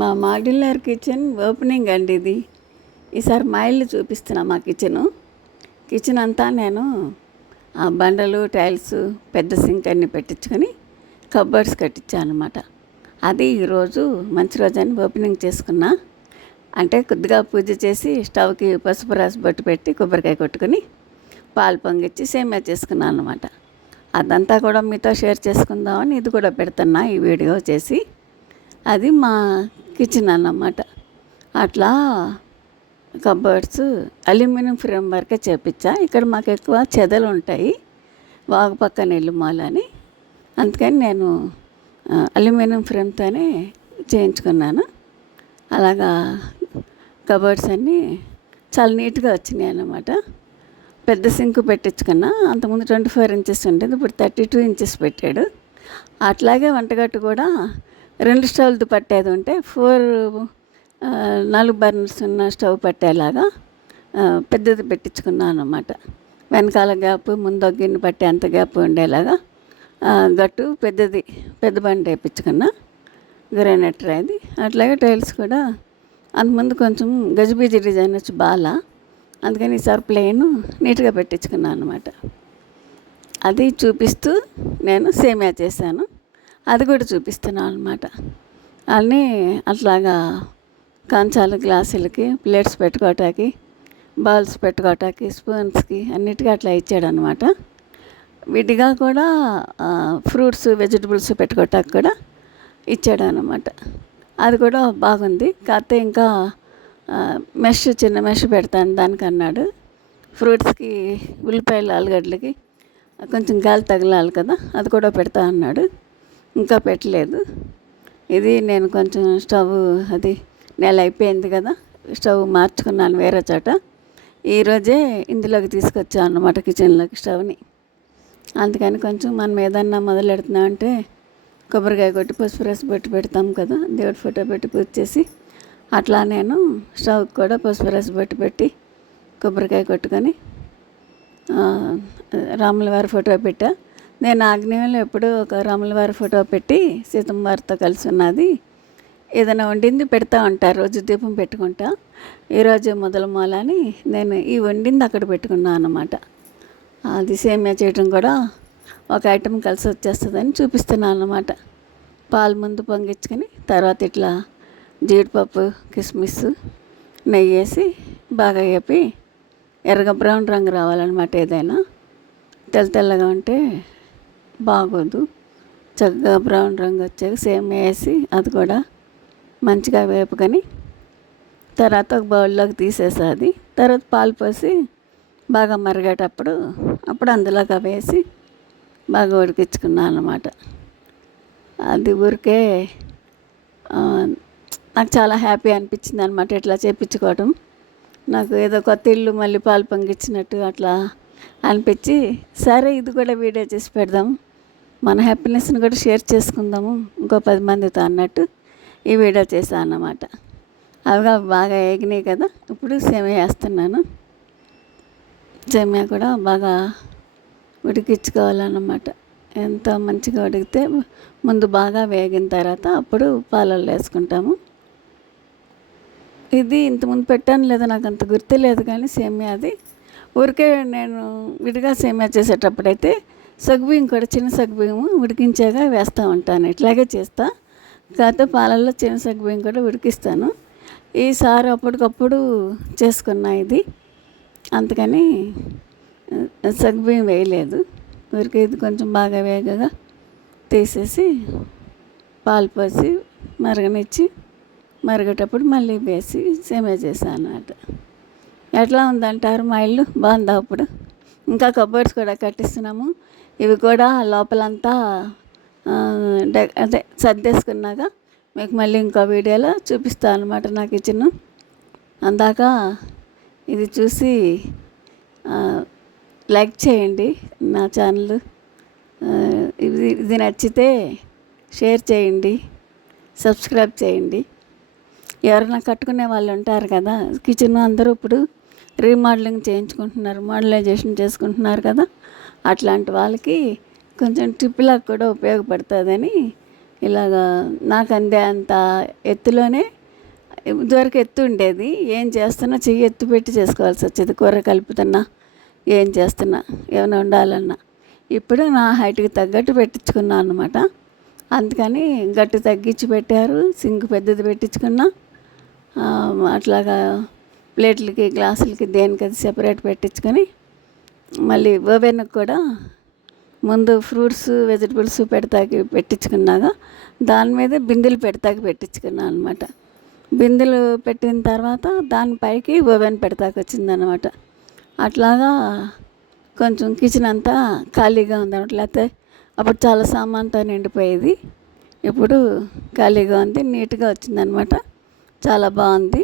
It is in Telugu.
మా మాడ్యులర్ కిచెన్ ఓపెనింగ్ అండి ఇది. ఈసారి మా ఇల్లు చూపిస్తున్నా. మా కిచెన్ అంతా నేను బండలు, టైల్స్, పెద్ద సింక్ అన్నీ పెట్టించుకొని కబోర్డ్స్ కట్టించాను అనమాట. అది ఈరోజు మంచి రోజు అని ఓపెనింగ్ చేసుకున్నా. అంటే కొద్దిగా పూజ చేసి స్టవ్కి పసుపు రాసి బొట్టు పెట్టి కొబ్బరికాయ కొట్టుకొని పాలు పొంగిచ్చి సేమియా చేసుకున్నాను అనమాట. అదంతా కూడా మీతో షేర్ చేసుకుందామని ఇది కూడా పెడుతున్నా ఈ వీడియో చేసి. అది మా కిచెన్ అన్నమాట. అట్లా కబోర్డ్స్ అల్యూమినియం ఫ్రేమ్ వరకే చేపించా. ఇక్కడ మాకు ఎక్కువ చెదలు ఉంటాయి, వాగు పక్కన ఇల్లు మాలని, అందుకని నేను అల్యూమినియం ఫ్రేమ్తోనే చేయించుకున్నాను. అలాగా కబోర్డ్స్ అన్నీ చాలా నీట్గా వచ్చినాయి అన్నమాట. పెద్ద సింక్ పెట్టించుకున్నా. అంతకుముందు 24 ఇంచెస్ ఉండేది, ఇప్పుడు 32 ఇంచెస్ పెట్టాడు. అట్లాగే వంటగట్టు కూడా 2 స్టవ్లతో పట్టేది ఉంటే 4 బర్నర్స్ ఉన్న స్టవ్ పట్టేలాగా పెద్దది పెట్టించుకున్నాను అన్నమాట. వెనకాల గ్యాప్, ముందు గిన్నె పట్టే అంత గ్యాప్ ఉండేలాగా గట్టు పెద్ద బండి వేయించుకున్నా, గ్రానైట్ రాయిది. అట్లాగే టైల్స్ కూడా అంతకుముందు కొంచెం గజిబిజి డిజైన్ వచ్చి బాగా, అందుకని ఈసారి ప్లెయిన్ నీట్గా పెట్టించుకున్నాను అనమాట. అది చూపిస్తూ నేను సేమియా చేశాను, అది కూడా చూపిస్తున్నాను అనమాట. అన్నీ అట్లాగా కంచాలు, గ్లాసులకి, ప్లేట్స్ పెట్టుకోవటానికి, బౌల్స్ పెట్టుకోవటానికి, స్పూన్స్కి అన్నిటికీ అట్లా ఇచ్చాడు అనమాట. విడిగా కూడా ఫ్రూట్స్, వెజిటబుల్స్ పెట్టుకోవటానికి కూడా ఇచ్చాడు అనమాట. అది కూడా బాగుంది. కాకపోతే ఇంకా చిన్న మెష్ పెడతాను దానికి అన్నాడు. ఫ్రూట్స్కి, ఉల్లిపాయలు, ఆలుగడ్డలకి కొంచెం గాలి తగలాలి కదా, అది కూడా పెడతా అన్నాడు. ఇంకా పెట్టలేదు. ఇది నేను కొంచెం స్టవ్ అది నెల అయిపోయింది కదా, స్టవ్ మార్చుకున్నాను వేరే చోట. ఈరోజే ఇందులోకి తీసుకొచ్చాను అన్నమాట, కిచెన్లోకి స్టవ్ని. అందుకని కొంచెం మనం ఏదన్నా మొదలెడుతున్నామంటే కొబ్బరికాయ కొట్టి పసుపు రాసి బొట్టు పెడతాం కదా, దేవుడి ఫోటో పెట్టి పూజ చేసి, అట్లా నేను స్టవ్కి కూడా పసుపు రాసి బొట్టు పెట్టి కొబ్బరికాయ కొట్టుకొని రాముల వారి ఫోటో పెట్టా. నేను ఆగ్నేయంలో ఎప్పుడూ ఒక రాముల వారి ఫోటో పెట్టి సీతమ్మ వారితో కలిసి ఉన్నది ఏదైనా వండింది పెడతా ఉంటారు, రోజు దీపం పెట్టుకుంటా. ఈరోజు మొదల మూలని నేను ఈ వండింది అక్కడ పెట్టుకున్నాను అన్నమాట. అది సేమియా చేయడం కూడా ఒక ఐటెం కలిసి వచ్చేస్తుందని చూపిస్తున్నాను అన్నమాట. పాలు ముందు పొంగించుకొని తర్వాత ఇట్లా జీడిపప్పు, కిస్మిస్, నెయ్యి వేసి బాగా వేపి ఎర్రగా బ్రౌన్ రంగు రావాలన్నమాట. ఏదైనా తెల్లగా ఉంటే బాగోదు. చక్కగా బ్రౌన్ రంగు వచ్చాక సేమియా వేసి అది కూడా మంచిగా వేపుకొని తర్వాత ఒక బౌల్లోకి తీసేసేది. తర్వాత పాలు పోసి బాగా మరిగేటప్పుడు అందులోకి వేసి బాగా ఉడికించుకున్నాను అన్నమాట. అది ఊరికే నాకు చాలా హ్యాపీ అనిపించింది అనమాట ఇట్లా చేయించుకోవడం. నాకు ఏదో కొత్త ఇల్లు మళ్ళీ పాలు పొంగిచ్చినట్టు అట్లా అనిపించి, సరే ఇది కూడా వీడియో చేసి పెడదాం, మన హ్యాపీనెస్ని కూడా షేర్ చేసుకుందాము ఇంకో 10 మందితో అన్నట్టు ఈ వీడియో చేశాను అన్నమాట. అవిగా బాగా ఎగినాయి కదా, ఇప్పుడు సేమియా వేస్తున్నాను. సేమియా కూడా బాగా ఉడికించుకోవాలన్నమాట. ఎంత మంచిగా ఉడికితే ముందు బాగా వేగిన తర్వాత అప్పుడు పాలల్లో వేసుకుంటాము. ఇది ఇంతకుముందు పెట్టాను లేదో నాకు అంత గుర్తులేదు, కానీ సేమియా అది ఊరికే నేను విడిగా సేమియా చేసేటప్పుడైతే సగ్గుబియ్యం కూడా చిన్న సగ్గుబియ్యం ఉడికించాగా వేస్తూ ఉంటాను. ఇట్లాగే చేస్తా, కాకపోతే పాలల్లో చిన్న సగ్గుబియ్యం కూడా ఉడికిస్తాను. ఈసారి అప్పటికప్పుడు చేసుకున్నా ఇది, అందుకని సగ్గుబియ్యం వేయలేదు. ఊరికే ఇది కొంచెం బాగా వేగగా తీసేసి పాలు పోసి మరగనిచ్చి మరిగేటప్పుడు మళ్ళీ వేసి సేమియా చేశాను అన్నమాట. ఎట్లా ఉందంటారు మా ఇల్లు? బాగుందా? అప్పుడు ఇంకా కబోర్డ్స్ కూడా కట్టిస్తున్నాము. ఇవి కూడా లోపలంతా అదే సర్దేసుకున్నాక మీకు మళ్ళీ ఇంకో వీడియోలో చూపిస్తాను అన్నమాట నా కిచెన్. అందాక ఇది చూసి లైక్ చేయండి నా ఛానల్. ఇది నచ్చితే షేర్ చేయండి, సబ్స్క్రైబ్ చేయండి. ఎవరైనా కట్టుకునే వాళ్ళు ఉంటారు కదా, కిచెన్ అందరూ ఇప్పుడు రీమోడలింగ్ చేయించుకుంటున్నారు, మోడలైజేషన్ చేసుకుంటున్నారు కదా, అట్లాంటి వాళ్ళకి కొంచెం టిప్లా కూడా ఉపయోగపడుతుందని ఇలాగా నాకు అందే అంత ఎత్తులోనే ఇదివరకు ఎత్తు ఉండేది. ఏం చేస్తున్నా చెయ్యి ఎత్తు పెట్టి చేసుకోవాల్సి వచ్చేది. కూర కలుపుతున్నా, ఏం చేస్తున్నా, ఏమైనా వండాలన్నా. ఇప్పుడు నా హైట్కి తగ్గట్టు పెట్టించుకున్నాను అనమాట. అందుకని గట్టు తగ్గించి పెట్టారు. సింక్ పెద్దది పెట్టించుకున్నా. అట్లాగా ప్లేట్లకి, గ్లాసులకి దేనికది సెపరేట్ పెట్టించుకొని, మళ్ళీ ఓవెన్కి కూడా ముందు ఫ్రూట్స్, వెజిటబుల్స్ పెడతాకి పెట్టించుకున్నాక దాని మీద బిందెలు పెడతాకి పెట్టించుకున్నాను అనమాట. బిందెలు పెట్టిన తర్వాత దానిపైకి ఓవెన్ పెడతాకి వచ్చిందనమాట. అట్లాగా కొంచెం కిచెన్ అంతా ఖాళీగా ఉందన్నమాట. లేకపోతే అప్పుడు చాలా సామాన్తో నిండిపోయేది. ఇప్పుడు ఖాళీగా ఉంది, నీట్గా వచ్చిందనమాట. చాలా బాగుంది.